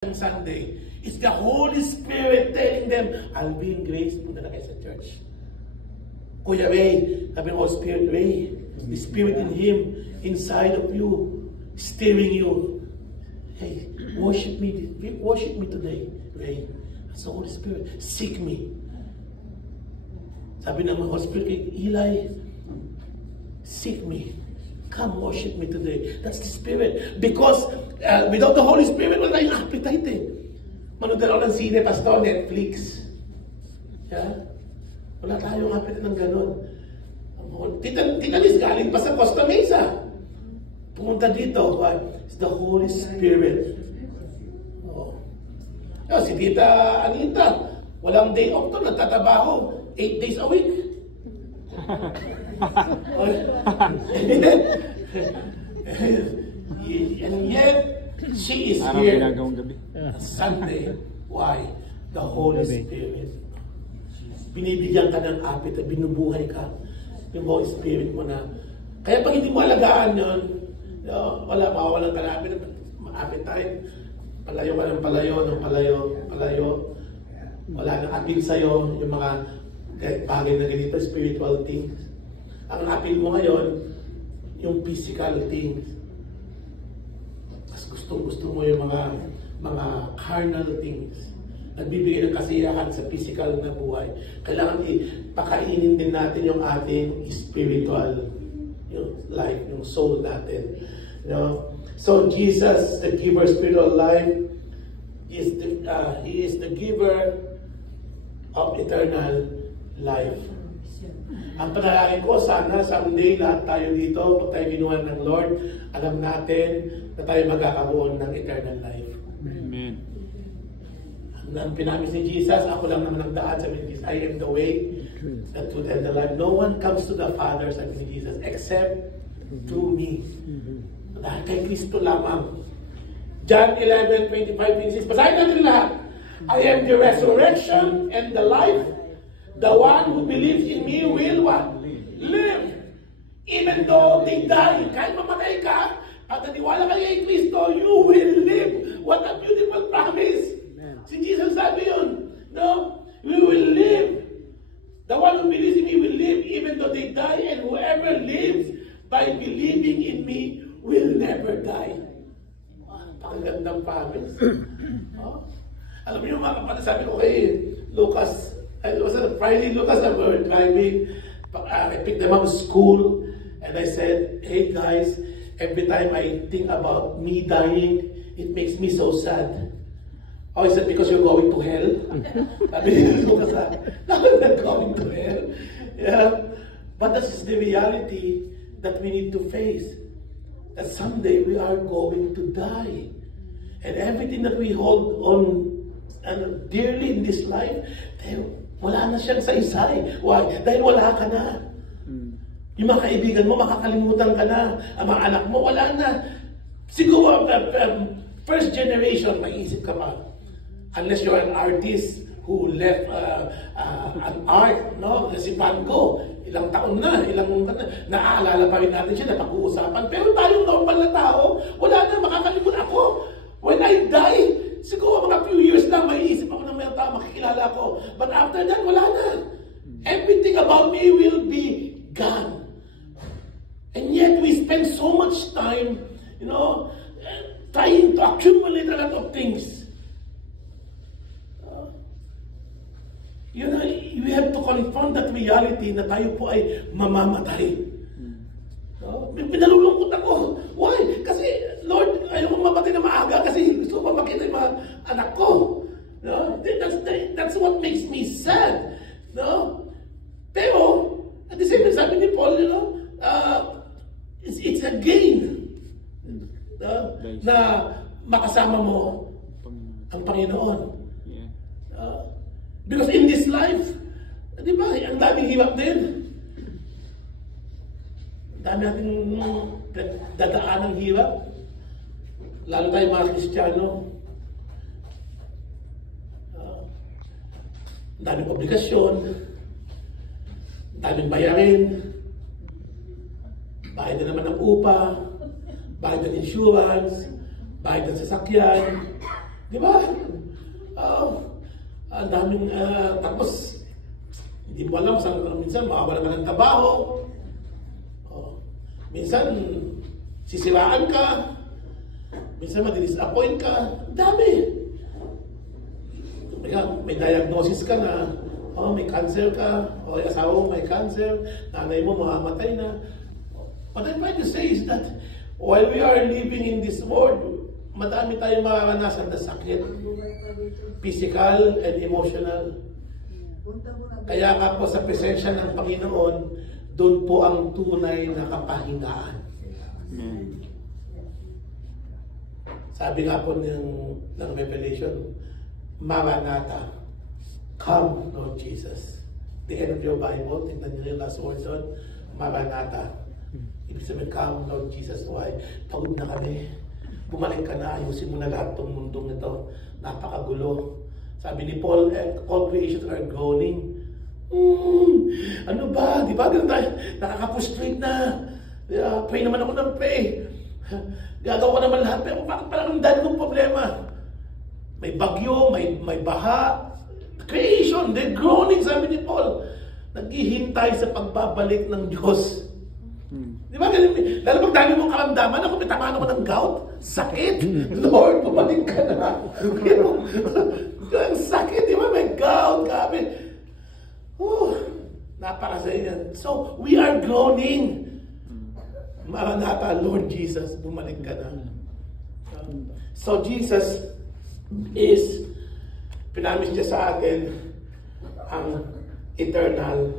Sunday. It's the Holy Spirit telling them, I'll be in grace. Punta na kayo sa church. Kuya Ray, sabi ng Holy Spirit, Ray, the Spirit in Him, inside of you, steering you. Hey, worship me today, Ray. That's the Holy Spirit. Seek me. Sabi ng Holy Spirit kay Eli, seek me. Come worship me today. That's the Spirit. Because without the Holy Spirit, wala tayong appetite eh. Manood na ako ng sine, pastor, Netflix. Yeah? Wala tayong appetite ng ganun. Tita Liz, galing pa sa Costa Mesa. Pumunta dito. It's the Holy Spirit. Oh. Si Tita Anita, walang day off to, nagtatrabaho 8 days a week. And yet she is here Sunday. Why? The Holy Spirit. Binibigyan ka ng appetite, binubuhay ka yung Holy Spirit mo na. Kaya pag hindi mo alagaan yun, mawawalan ka na appetite. Palayo ka ng palayo. Wala nang appeal sa'yo yung mga bagay na ganito, spiritual things. Ang appeal mo ngayon, yung physical things. Mas gusto mo yung mga carnal things. Nagbibigay ng kasiyahan sa physical na buhay. Kailangan ipakainin din natin yung ating spiritual life, yung soul natin. You know? So Jesus, the giver of spiritual life, He is the giver of eternal life. Ang panalangin ko, sana someday lahat tayo dito, pag tayo ginuhan ng Lord, alam natin na tayo magkakaroon ng eternal life. Amen. Ang pinamis ni Jesus, ako lang naman ang daan, sabi ni Jesus, I am the way, the truth, and the life. No one comes to the Father, sabi ni Jesus, except through me. Dahil kay Kristo lamang. John 11:25-26, basahin natin lahat. I am the resurrection and the life. The one who believes in me will what? Live. Even though they die, kahit mamatay ka, at naniwala ka kay Kristo, you will live. What a beautiful promise. Si Jesus sabi yun. No? We will live. The one who believes in me will live even though they die, and whoever lives by believing in me will never die. Pakagandang promise. Alam niyo mga kapatid, sabi ko kay Lucas, it was on Friday, Lucas, and we were driving. I picked them up at school, and I said, hey guys, every time I think about me dying, it makes me so sad. Oh, is that because you're going to hell? Sabi ni Lucas, no, I'm not going to hell. Yeah. But that's the reality that we need to face. That someday we are going to die. And everything that we hold on and dearly in this life, wala na siyang saysay. Why? Dahil wala ka na. Yung mga kaibigan mo, makakalimutan ka na. Ang mga anak mo, wala na. Siguro, first generation, maisip ka pa. Unless you're an artist who left an art, no? Si Van Gogh, ilang taon na, naaalala pa rin natin siya, napag-uusapan. Pero tayong normal na tao, wala na, makakalimutan ako. When I die, siguro mga few years lang, may isip ako ng mga tao, makikilala ko. But after that, wala na. Everything about me will be gone. And yet, we spend so much time, trying to accumulate a lot of things. We have to confront that reality na tayo po ay mamamatay. Pinalulungkot ako. Why? Kasi, Lord, ayaw kong mamatay na maaga kasi gusto ko pa makita yung mga anak ko. That's what makes me sad. No? Pero, at the same time, sabi ni Paul, it's a gain na makasama mo ang Panginoon. Because in this life, di ba, ang daming hirap din. Ang dami natin dadaan ng hirap. Lalo tayo mga Kristiyano. Ang daming obligasyon. Ang daming bayarin. Bayad na naman ng upa. Bayad ng insurance. Bayad ng sasakyan. Di ba? Ang daming, tapos, hindi mo alam, minsan makawala ka ng trabaho. Minsan, sisiraan ka. Minsan, madidisappoint ka. Ang dami. May diagnosis ka na, may cancer ka, o asawa mo may cancer, nanay mo mamamatay na. What I'm trying to say is that while we are living in this world, madami tayong mararanasan na sakit, physical and emotional. Kaya nga po sa presensya ng Panginoon, doon po ang tunay na kapahingaan. Sabi nga po ng Revelation, Maranatha, come Lord Jesus. The end of your Bible, tignan niyo yung last word doon, Maranatha. Ibig sabihin, come Lord Jesus. Why? Pagod na kami. Bumalik ka na, ayusin mo na lahat ng mundong ito. Napakagulo. Sabi ni Paul, all creations are groaning. Ano ba? Di ba? Ganun tayo. Nakaka-frustrate na. Pray naman ako ng pray. Gagawa ko naman lahat. Pero bakit parang ang dami kong problema? May bagyo, may baha. Creation, they're groaning, sabi ni Paul. Naghihintay sa pagbabalik ng Diyos. Di ba? Lalo pag dami mong karamdaman, ako may tamaan ako ng gout. Sakit. Lord, bumalik ka na. Ang sakit, di ba? May gout, grabe. Napakasaya yan. So, we are groaning. Maranatha, Lord Jesus, bumalik ka na. So, Jesus is, pinamis niya sa atin ang eternal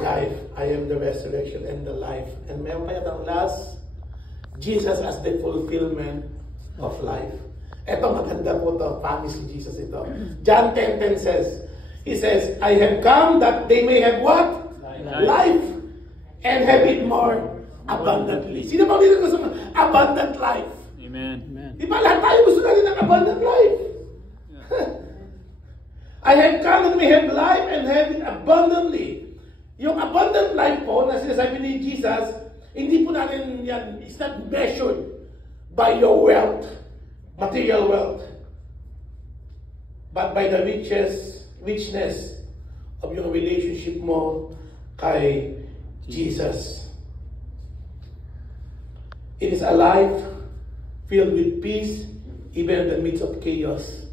life. I am the resurrection and the life. And mayroon pa yung last, Jesus as the fulfillment of life. Ito maganda po ito, promise ni Jesus ito. John 10:10 says, He says, I have come that they may have what? Life. And have it more abundantly. Sino bang dito gusto mo? Abundant life. Amen. Di ba lahat tayo gusto natin ng abundant life? I have come that we have life and have it abundantly. Yung abundant life po na sinasabi ni Jesus, hindi po natin yan, it's not measured by your wealth, material wealth, but by the richness of your relationship mo kay Jesus. It is a life filled with peace, even in the midst of chaos.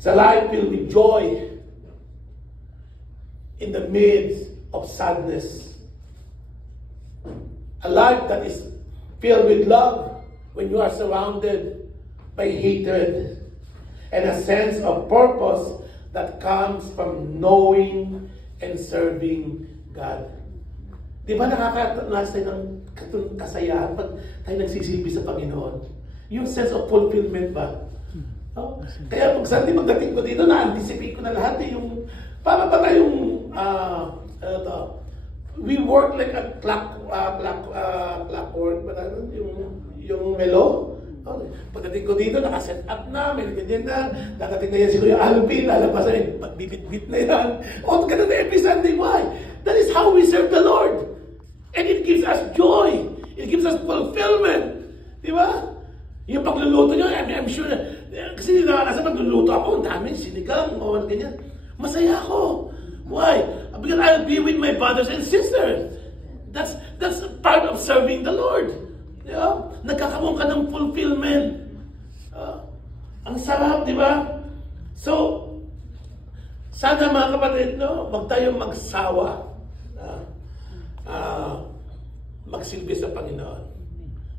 It's a life filled with joy in the midst of sadness. A life that is filled with love when you are surrounded by hatred, and a sense of purpose that comes from knowing and serving God. Di ba nakakatanas tayo ng kasayahan pag tayo nagsisilbi sa Panginoon? Yung sense of fulfillment ba? No? Kaya pagdating ko dito, na-anticipate ko na lahat yung para ba tayong we work like a clockwork, yung melo. Okay. Pagdating ko dito, nakaset up na, may ganyan na, nakating na yan si Kuya Alvin, lalabas na yun, bibit-bit na yan. Ganun na every Sunday. Why? That is how we serve the Lord. And it gives us joy. It gives us fulfillment. Di ba? Yung pagluluto nyo, I'm sure, kasi nakakasa pagluluto ako, ang dami, sinigang, o ganyan. Masaya ako. Why? Because I'll be with my brothers and sisters. That's part of serving the Lord. Yeah? Nagkakaroon ka ng fulfillment. Ang sarap, di ba? So, sana mga kapatid, no, wag tayong magsawa. Magsilbi sa Panginoon.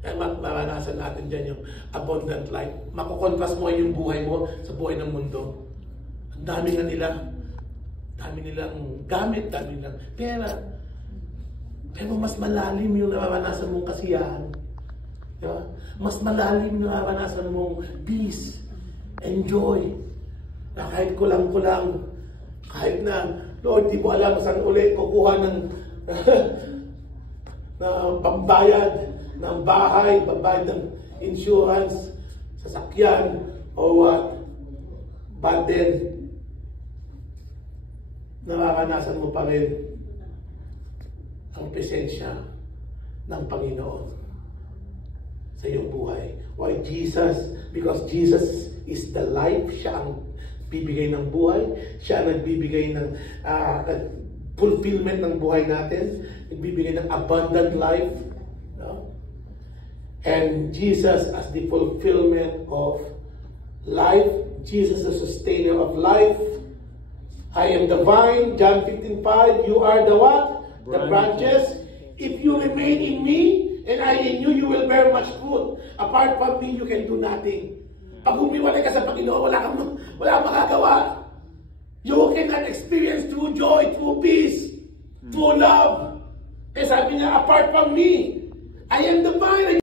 Kaya maranasan natin dyan yung abundant life. Makukontrast mo yung buhay mo sa buhay ng mundo. Ang dami nga nila. Dami nilang gamit, dami nilang pera. Pero mas malalim yung naranasan mong kasiyahan. Diba? Mas malalim yung naranasan mong peace and joy. Na kahit kulang-kulang, kahit na, Lord, di mo alam saan ulit kukuha ng na pambayad ng bahay, pambayad ng insurance, sasakyan, or what. But then, nararanasan mo pa rin ang presensya ng Panginoon sa iyong buhay. Why Jesus? Because Jesus is the life. Siya ang bibigay ng buhay. Siya ang nagbibigay ng fulfillment ng buhay natin. Nagbibigay ng abundant life. No? And Jesus as the fulfillment of life. Jesus the sustainer of life. I am the vine, John 15:5. You are the what? The branches. If you remain in me, and I in you, you will bear much fruit. Apart from me, you can do nothing. Pag humiwalay ka sa Panginoon, wala kang magagawa. You cannot experience true joy, true peace, true love. Kaya sabi niya, apart from me, I am the vine.